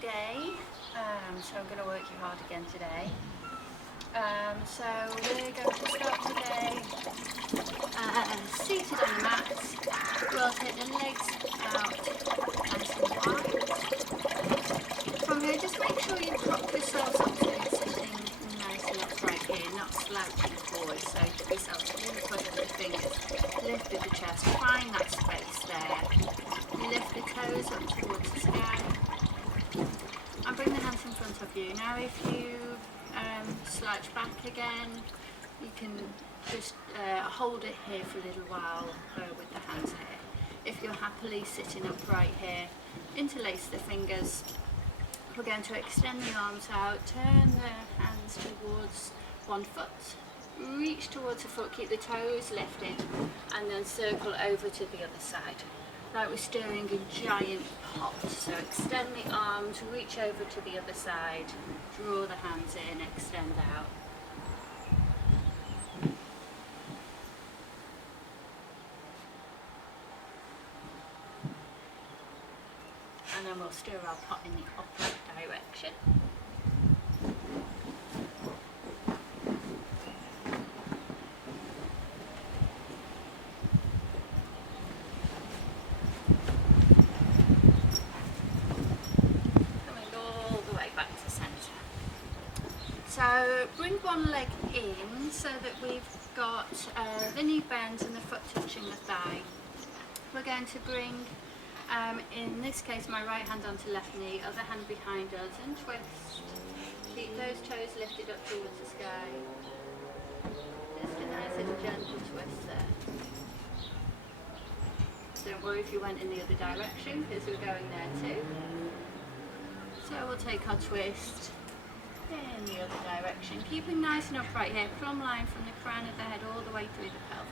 day, so I'm going to work you hard again today. So we're going to start today seated on the mats. Rotate the legs out nice and wide. From here, just make sure you prop yourselves up so you're sitting nice and upright here, not slouching forward. So give yourself a little push with the fingers, lift with the chest, find that space there. Lift the toes up towards the sky and bring the hands in front of you. Now if you slouch back again, you can just hold it here for a little while with the hands here. If you're happily sitting upright here, interlace the fingers. We're going to extend the arms out, turn the hands towards one foot, reach towards the foot, keep the toes lifted, and then circle over to the other side. Like we're stirring a giant pot. So extend the arms, reach over to the other side, draw the hands in, extend out. And then we'll stir our pot in the opposite direction. So bring one leg in so that we've got the knee bends and the foot touching the thigh. We're going to bring, in this case, my right hand onto left knee, other hand behind us, and twist. Keep those toes lifted up towards the sky. Just a nice and gentle twist there. Don't worry if you went in the other direction, because we're going there too. So we'll take our twist in the other direction, keeping nice and upright here, plumb line from the crown of the head all the way through the pelvis.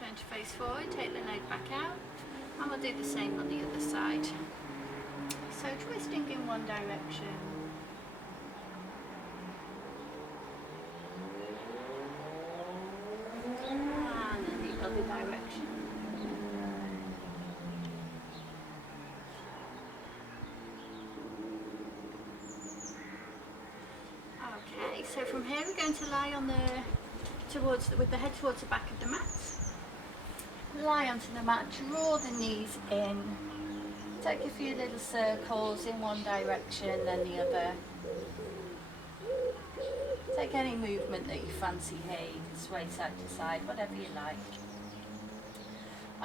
Turn to face forward, take the leg back out, and we'll do the same on the other side. So twisting in one direction, and then the other direction. So from here we're going to lie on with the head towards the back of the mat. Lie onto the mat, draw the knees in, take a few little circles in one direction then the other. Take any movement that you fancy here, you can sway side to side, whatever you like.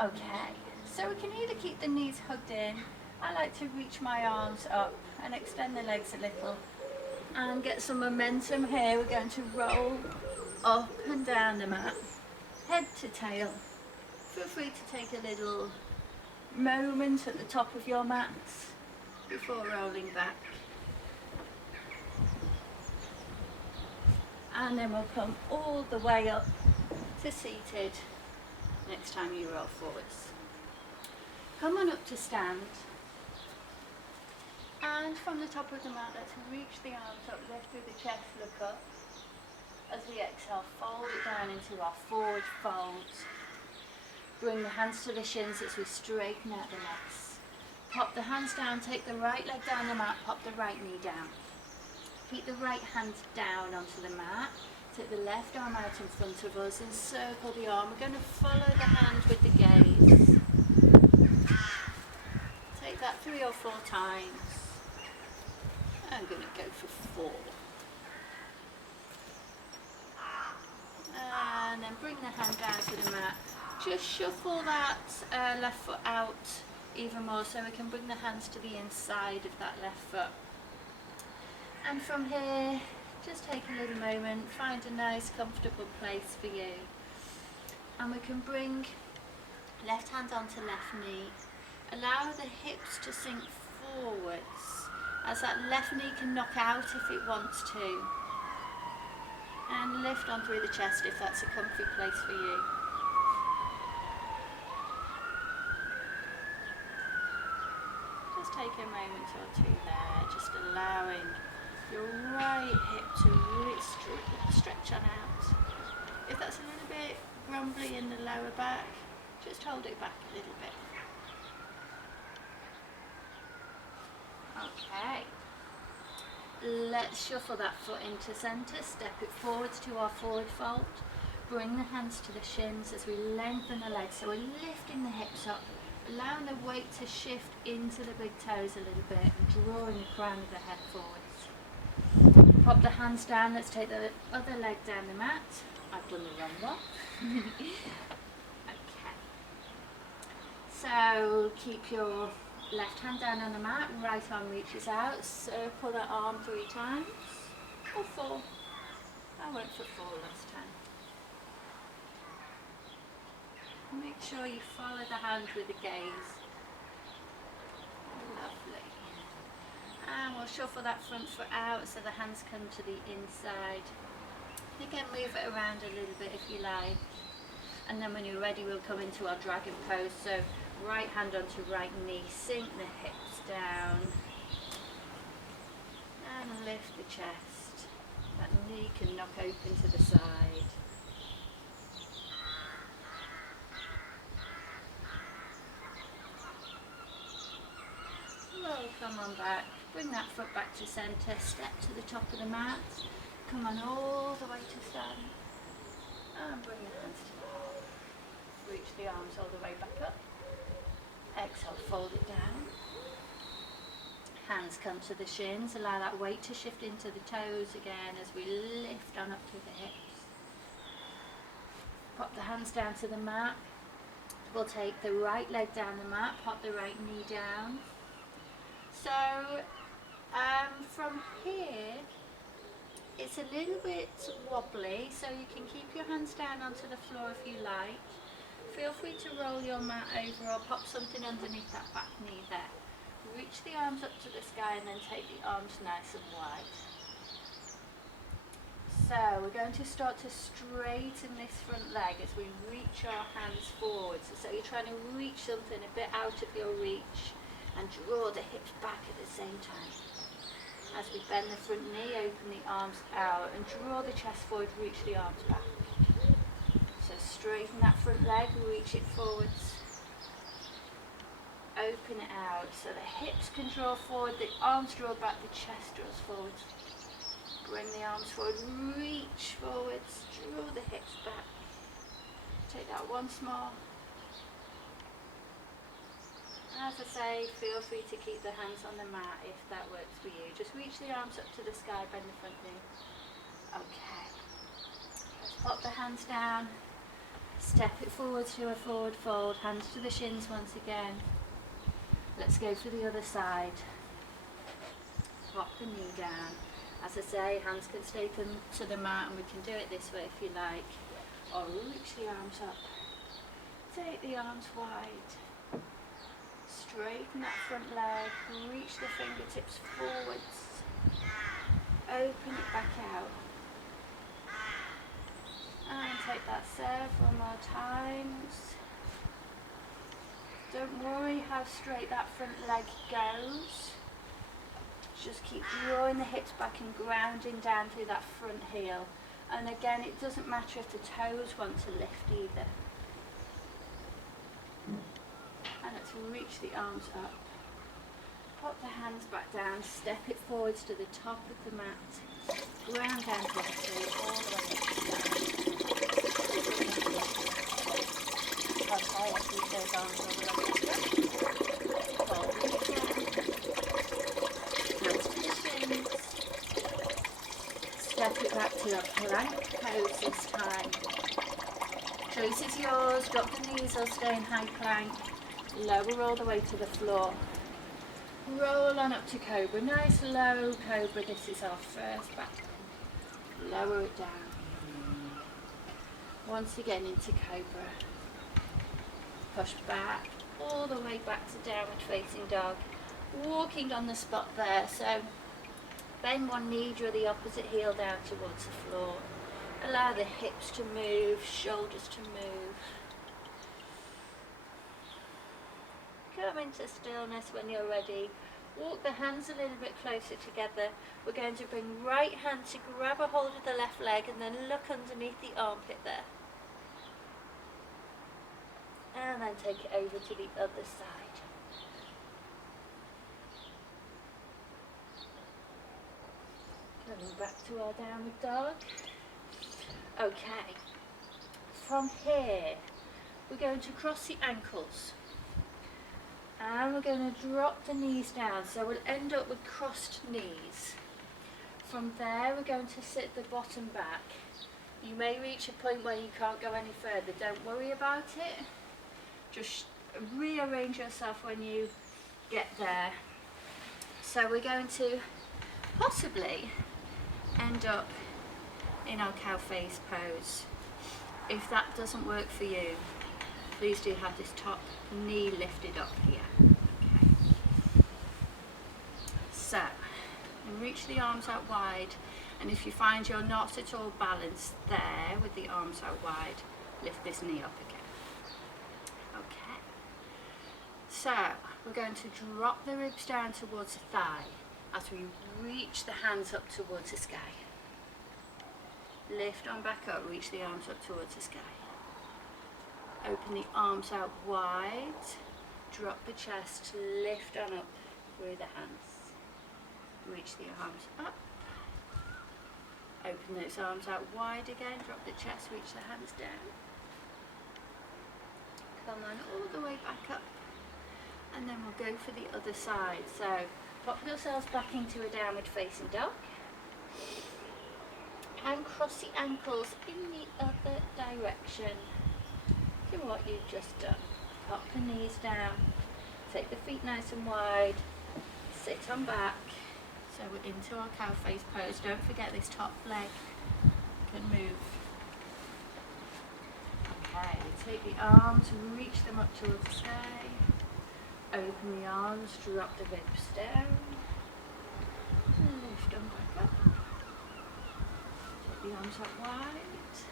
Okay, so we can either keep the knees hugged in. I like to reach my arms up and extend the legs a little and get some momentum here. We're going to roll up and down the mat, head to tail. Feel free to take a little moment at the top of your mat before rolling back. And then we'll come all the way up to seated next time you roll forwards. Come on up to stand. And from the top of the mat, let's reach the arms up, lift through the chest, look up. As we exhale, fold it down into our forward folds. Bring the hands to the shins as we straighten out the legs. Pop the hands down, take the right leg down the mat, pop the right knee down. Keep the right hand down onto the mat. Take the left arm out in front of us and circle the arm. We're going to follow the hand with the gaze. Take that 3 or 4 times. I'm going to go for 4. And then bring the hand down to the mat. Just shuffle that left foot out even more so we can bring the hands to the inside of that left foot. And from here, just take a little moment, find a nice comfortable place for you. And we can bring left hand onto left knee. Allow the hips to sink forwards, as that left knee can knock out if it wants to. And lift on through the chest if that's a comfy place for you. Just take a moment or two there, just allowing your right hip to really stretch on out. If that's a little bit grumbly in the lower back, just hold it back a little bit. Okay. Let's shuffle that foot into centre, step it forwards to our forward fold. Bring the hands to the shins as we lengthen the legs. So we're lifting the hips up, allowing the weight to shift into the big toes a little bit and drawing the crown of the head forwards. Pop the hands down, let's take the other leg down the mat. I've done the wrong one. Okay. So keep your left hand down on the mat, right arm reaches out, circle the arm 3 times, or 4. I went for 4 last time. Make sure you follow the hand with the gaze. Lovely. And we'll shuffle that front foot out so the hands come to the inside. Again, move it around a little bit if you like. And then when you're ready, we'll come into our dragon pose. So right hand onto right knee, sink the hips down. And lift the chest. That knee can knock open to the side. Well, come on back. Bring that foot back to centre. Step to the top of the mat. Come on all the way to stand. And bring the hands to the heart. Reach the arms all the way back up. Exhale, fold it down. Hands come to the shins. Allow that weight to shift into the toes again as we lift on up to the hips. Pop the hands down to the mat. We'll take the right leg down the mat. Pop the right knee down. So from here, it's a little bit wobbly, so you can keep your hands down onto the floor if you like. Feel free to roll your mat over or pop something underneath that back knee there. Reach the arms up to the sky and then take the arms nice and wide. So we're going to start to straighten this front leg as we reach our hands forwards. So you're trying to reach something a bit out of your reach and draw the hips back at the same time. As we bend the front knee, open the arms out and draw the chest forward, reach the arms back. So straighten that front leg, reach it forwards. Open it out so the hips can draw forward, the arms draw back, the chest draws forward. Bring the arms forward, reach forwards, draw the hips back. Take that once more. As I say, feel free to keep the hands on the mat if that works for you. Just reach the arms up to the sky, bend the front knee. Okay. Let's pop the hands down. Step it forward to a forward fold. Hands to the shins once again. Let's go for the other side. Pop the knee down. As I say, hands can stay to the mat and we can do it this way if you like. Or reach the arms up. Take the arms wide. Straighten that front leg, reach the fingertips forwards, open it back out, and take that several more times. Don't worry how straight that front leg goes, just keep drawing the hips back and grounding down through that front heel. And again, it doesn't matter if the toes want to lift either. And let's reach the arms up. Pop the hands back down, step it forwards to the top of the mat. Ground down gently, all the way up to down. Okay, let's reach those arms all the way back up. Fold it down. Hands to the shins. Step it back to a plank pose this time. Choice is yours, drop the knees or stay in high plank. Lower all the way to the floor. Roll on up to cobra. Nice low cobra. This is our first back bend. Lower it down. Once again into cobra. Push back all the way back to downward facing dog. Walking on the spot there. So bend one knee, draw the opposite heel down towards the floor. Allow the hips to move, shoulders to move. Come into stillness when you're ready. Walk the hands a little bit closer together. We're going to bring right hand to grab a hold of the left leg and then look underneath the armpit there. And then take it over to the other side. Coming back to our downward dog. Okay, from here we're going to cross the ankles and we're going to drop the knees down, so we'll end up with crossed knees. From there we're going to sit the bottom back. You may reach a point where you can't go any further, don't worry about it. Just rearrange yourself when you get there. So we're going to possibly end up in our cow face pose. If that doesn't work for you, please do have this top knee lifted up here. Okay. So, and reach the arms out wide, and if you find you're not at all balanced there with the arms out wide, lift this knee up again. Okay. So, we're going to drop the ribs down towards the thigh as we reach the hands up towards the sky. Lift on back up, reach the arms up towards the sky. Open the arms out wide, drop the chest, lift on up through the hands. Reach the arms up. Open those arms out wide again, drop the chest, reach the hands down. Come on all the way back up. And then we'll go for the other side. So pop yourselves back into a downward facing dog. And cross the ankles in the other direction. Do what you've just done. Pop the knees down. Take the feet nice and wide. Sit on back. So we're into our cow face pose. Don't forget this top leg can move. Okay, take the arms, reach them up towards the sky. Open the arms, drop the ribs down. Lift them back up. Take the arms up wide. Lift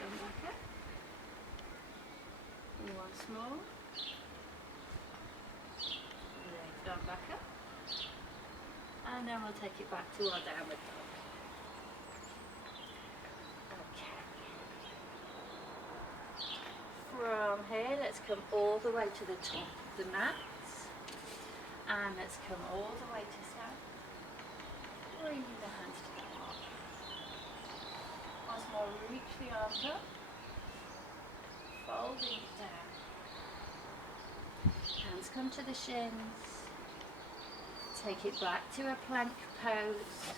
them back up. Once more. Lift them back up. And then we'll take it back to our downward dog. From here, let's come all the way to the top of the mat. And let's come all the way to stand. Bring the hands to the heart. Once more, reach the arms up. Folding it down. Hands come to the shins. Take it back to a plank pose.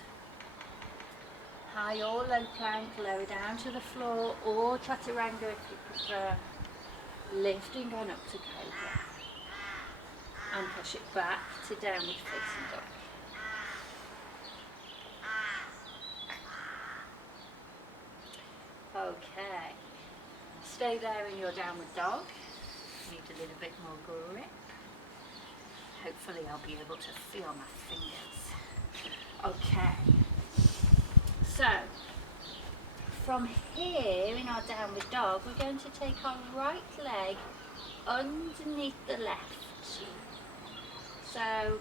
High or low plank, lower down to the floor, or chaturanga if you prefer. Lifting on up to cobra. And push it back to downward facing dog. Okay. Stay there in your downward dog. Need a little bit more grip. Hopefully I'll be able to feel my fingers. Okay. So, from here in our downward dog, we're going to take our right leg underneath the left. So,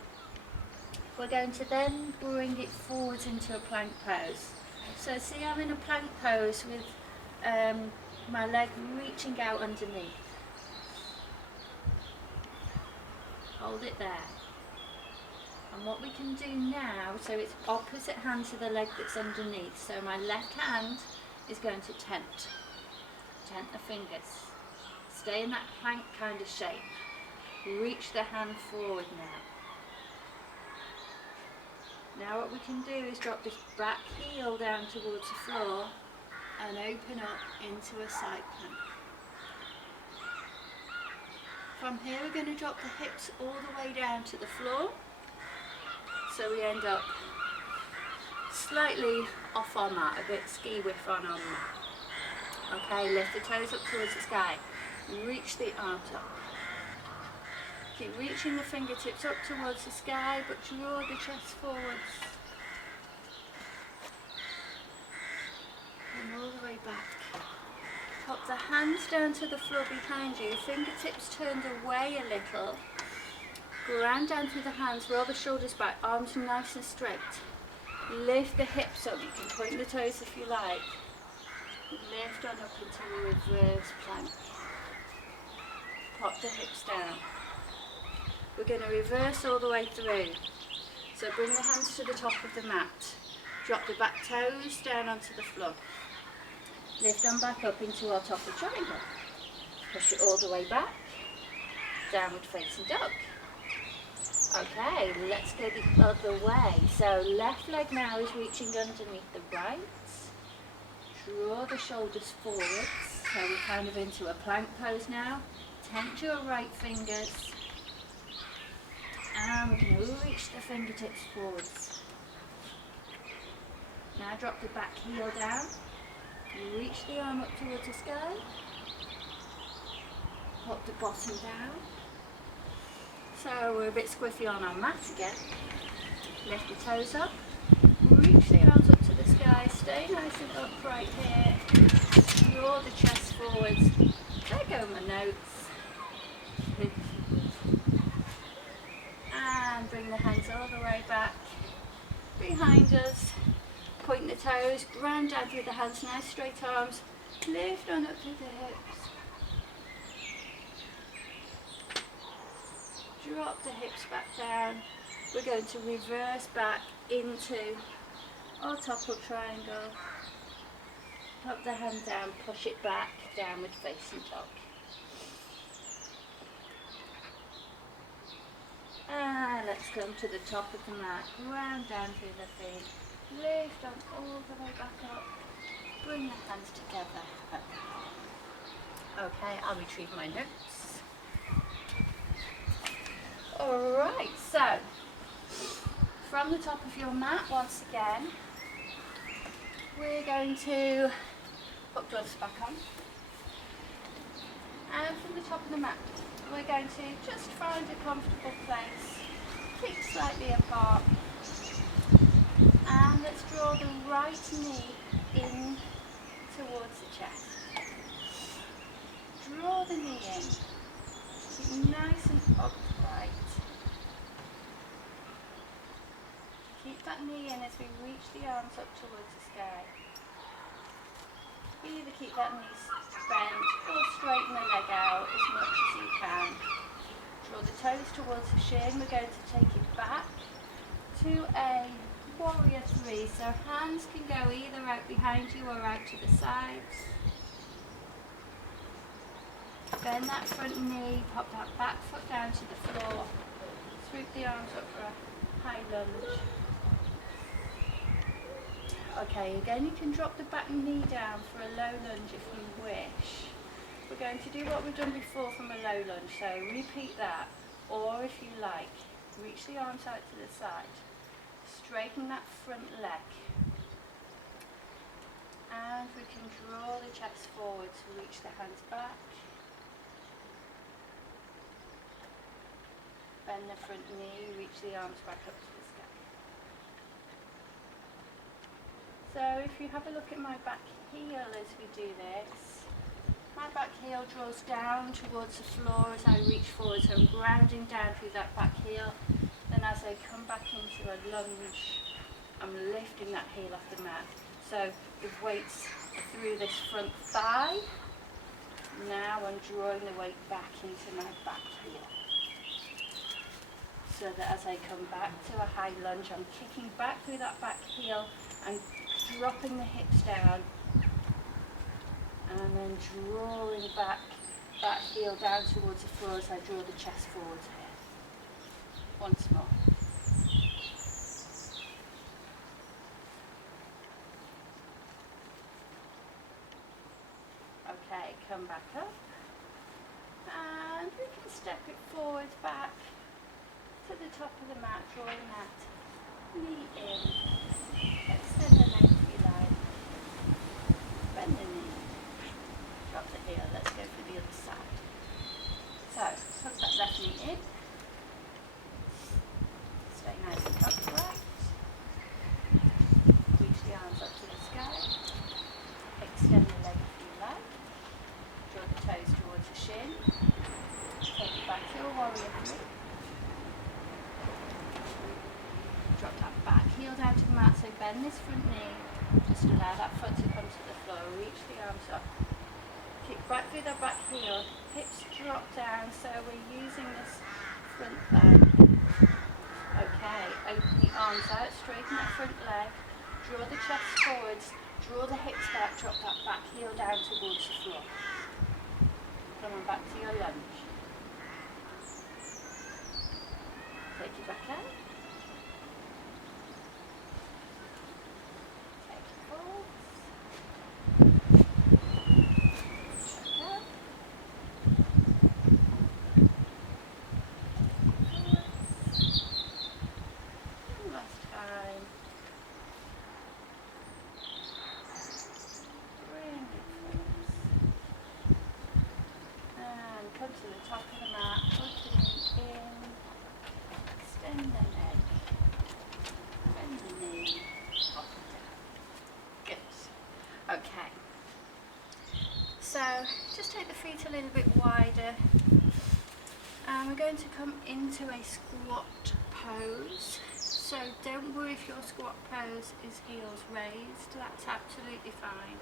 we're going to then bring it forwards into a plank pose. So see, I'm in a plank pose with my leg reaching out underneath. Hold it there. And what we can do now, so it's opposite hand to the leg that's underneath. So my left hand is going to tent the fingers. Stay in that plank kind of shape. Reach the hand forward now. Now what we can do is drop this back heel down towards the floor and open up into a side plank. From here we're going to drop the hips all the way down to the floor, so we end up slightly off our mat, a bit ski whiff on our mat. Okay, lift the toes up towards the sky, reach the arms up. Keep reaching the fingertips up towards the sky, but draw the chest forwards. And all the way back. Pop the hands down to the floor behind you, fingertips turned away a little. Ground down through the hands, roll the shoulders back, arms nice and straight. Lift the hips up, you can point the toes if you like. Lift on up into a reverse plank. Pop the hips down. We're going to reverse all the way through. So bring the hands to the top of the mat. Drop the back toes down onto the floor. Lift them back up into our top of triangle. Push it all the way back. Downward facing dog. Okay, let's go the other way. So left leg now is reaching underneath the right. Draw the shoulders forwards. So we're kind of into a plank pose now. Tempt your right fingers. And we're going to reach the fingertips forwards. Now drop the back heel down. Reach the arm up towards the sky. Pop the bottom down. So we're a bit squiffy on our mat again. Lift the toes up. Reach the arms up to the sky. Stay nice and upright here. Draw the chest forwards. There go my notes. And bring the hands all the way back. Behind us. Point the toes. Ground down through the hands. Nice straight arms. Lift on up through the hips. Drop the hips back down. We're going to reverse back into our top-up triangle. Pop the hand down, push it back, downward facing dog. And let's come to the top of the mat. Ground down through the feet. Lift on all the way back up. Bring the hands together. Okay, I'll retrieve my notes. Alright, so from the top of your mat once again, we're going to put gloves back on. And from the top of the mat, we're going to just find a comfortable place, feet slightly apart. And let's draw the right knee in towards the chest. Draw the knee in. Keep nice and upright. Keep that knee in as we reach the arms up towards the sky. Either keep that knee bent or straighten the leg out as much as you can. Draw the toes towards the shin. We're going to take it back to a warrior three. So hands can go either out behind you or out to the sides. Bend that front knee, pop that back foot down to the floor. Swoop the arms up for a high lunge. Okay, again you can drop the back knee down for a low lunge if you wish. We're going to do what we've done before from a low lunge, so repeat that. Or if you like, reach the arms out to the side. Straighten that front leg. And we can draw the chest forward to reach the hands back. Bend the front knee, reach the arms back up to the sky. So if you have a look at my back heel as we do this, my back heel draws down towards the floor as I reach forward, so I'm grounding down through that back heel. Then as I come back into a lunge, I'm lifting that heel off the mat. So the weight's through this front thigh. Now I'm drawing the weight back into my back heel. So that as I come back to a high lunge, I'm kicking back through that back heel and dropping the hips down. And then drawing back that heel down towards the floor as I draw the chest forward here. Once more. Okay, come back up. And we can step it forwards back to the top of the mat, drawing that knee in. Extend the length if you like. Bend the knee. Drop the heel. Let's go for the other side. So, tuck that left knee in. Stay nice and upright. Reach the arms up to the sky. Extend the leg if you like. Draw the toes towards the shin. Take it back to a warrior three. Drop that back heel down to the mat, so bend this front knee. Just allow that foot to come to the floor. Reach the arms up. Kick back through the back heel. Hips drop down, so we're using this front thigh. Okay. Okay, open the arms out, straighten that front leg, draw the chest forwards, draw the hips back, drop that back heel down towards the floor. Come on, back to your lunge. Take it back out. Take it forwards. Back out. One last time. Bring it forwards. And come to the top of the mat, put the knee in, extend the leg, bend the knee, pop it down. Good. Okay. So just take the feet a little bit wider. And we're going to come into a squat pose. So don't worry if your squat pose is heels raised, that's absolutely fine.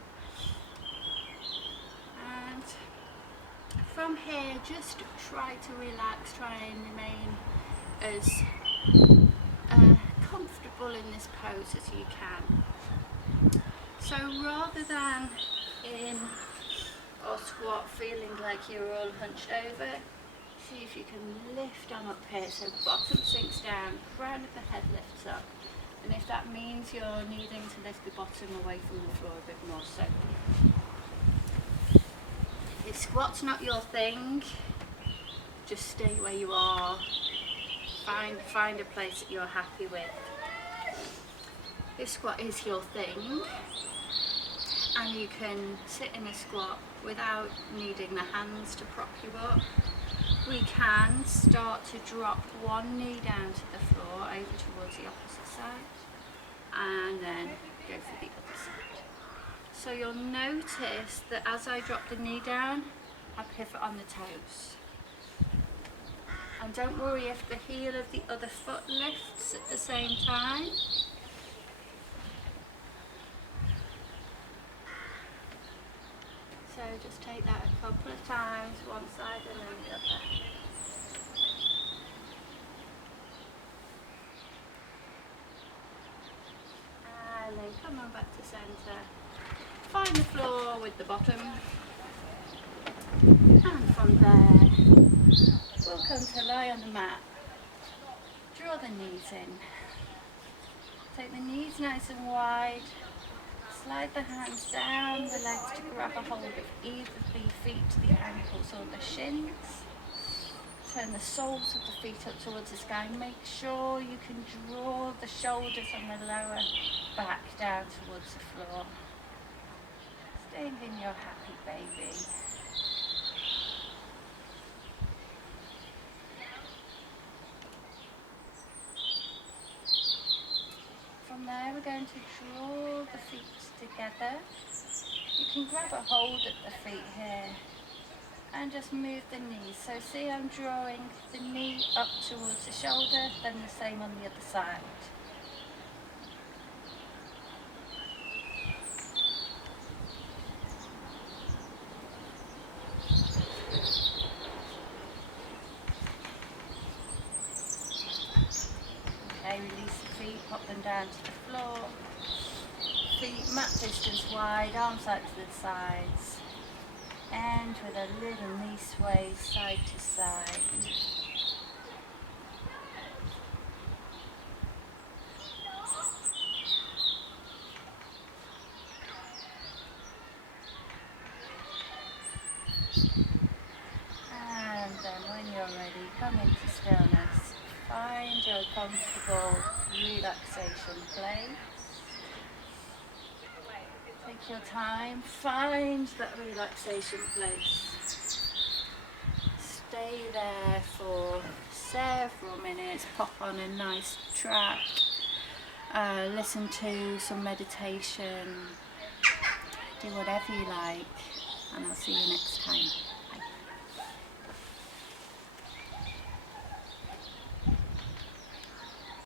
And from here, just try to relax, try and remain as comfortable in this pose as you can. So rather than in or squat feeling like you're all hunched over, see if you can lift on up here, so bottom sinks down, crown of the head lifts up, and if that means you're needing to lift the bottom away from the floor a bit more, so if squat's not your thing, just stay where you are, find a place that you're happy with. If squat is your thing, and you can sit in a squat without needing the hands to prop you up, we can start to drop one knee down to the floor over towards the opposite side and then go for the other side. So you'll notice that as I drop the knee down, I pivot on the toes. And don't worry if the heel of the other foot lifts at the same time. So just take that a couple of times, one side and then the other. And then come on back to centre. Find the floor with the bottom. And from there, we'll come to lie on the mat. Draw the knees in. Take the knees nice and wide. Slide the hands down the legs to grab a hold of either the feet, the ankles or the shins. Turn the soles of the feet up towards the sky. Make sure you can draw the shoulders and the lower back down towards the floor. Staying in your happy baby. From there we're going to draw the feet together. You can grab a hold at the feet here and just move the knees. So see, I'm drawing the knee up towards the shoulder, then the same on the other side. Okay, release the feet, pop them down to the floor. Feet mat distance wide, arms out to the sides. End with a little knee sway side to side. And then when you're ready, come into stillness. Find your comfortable relaxation place. Take your time, find that relaxation place. Stay there for several minutes, pop on a nice track, listen to some meditation, do whatever you like, and I'll see you next time.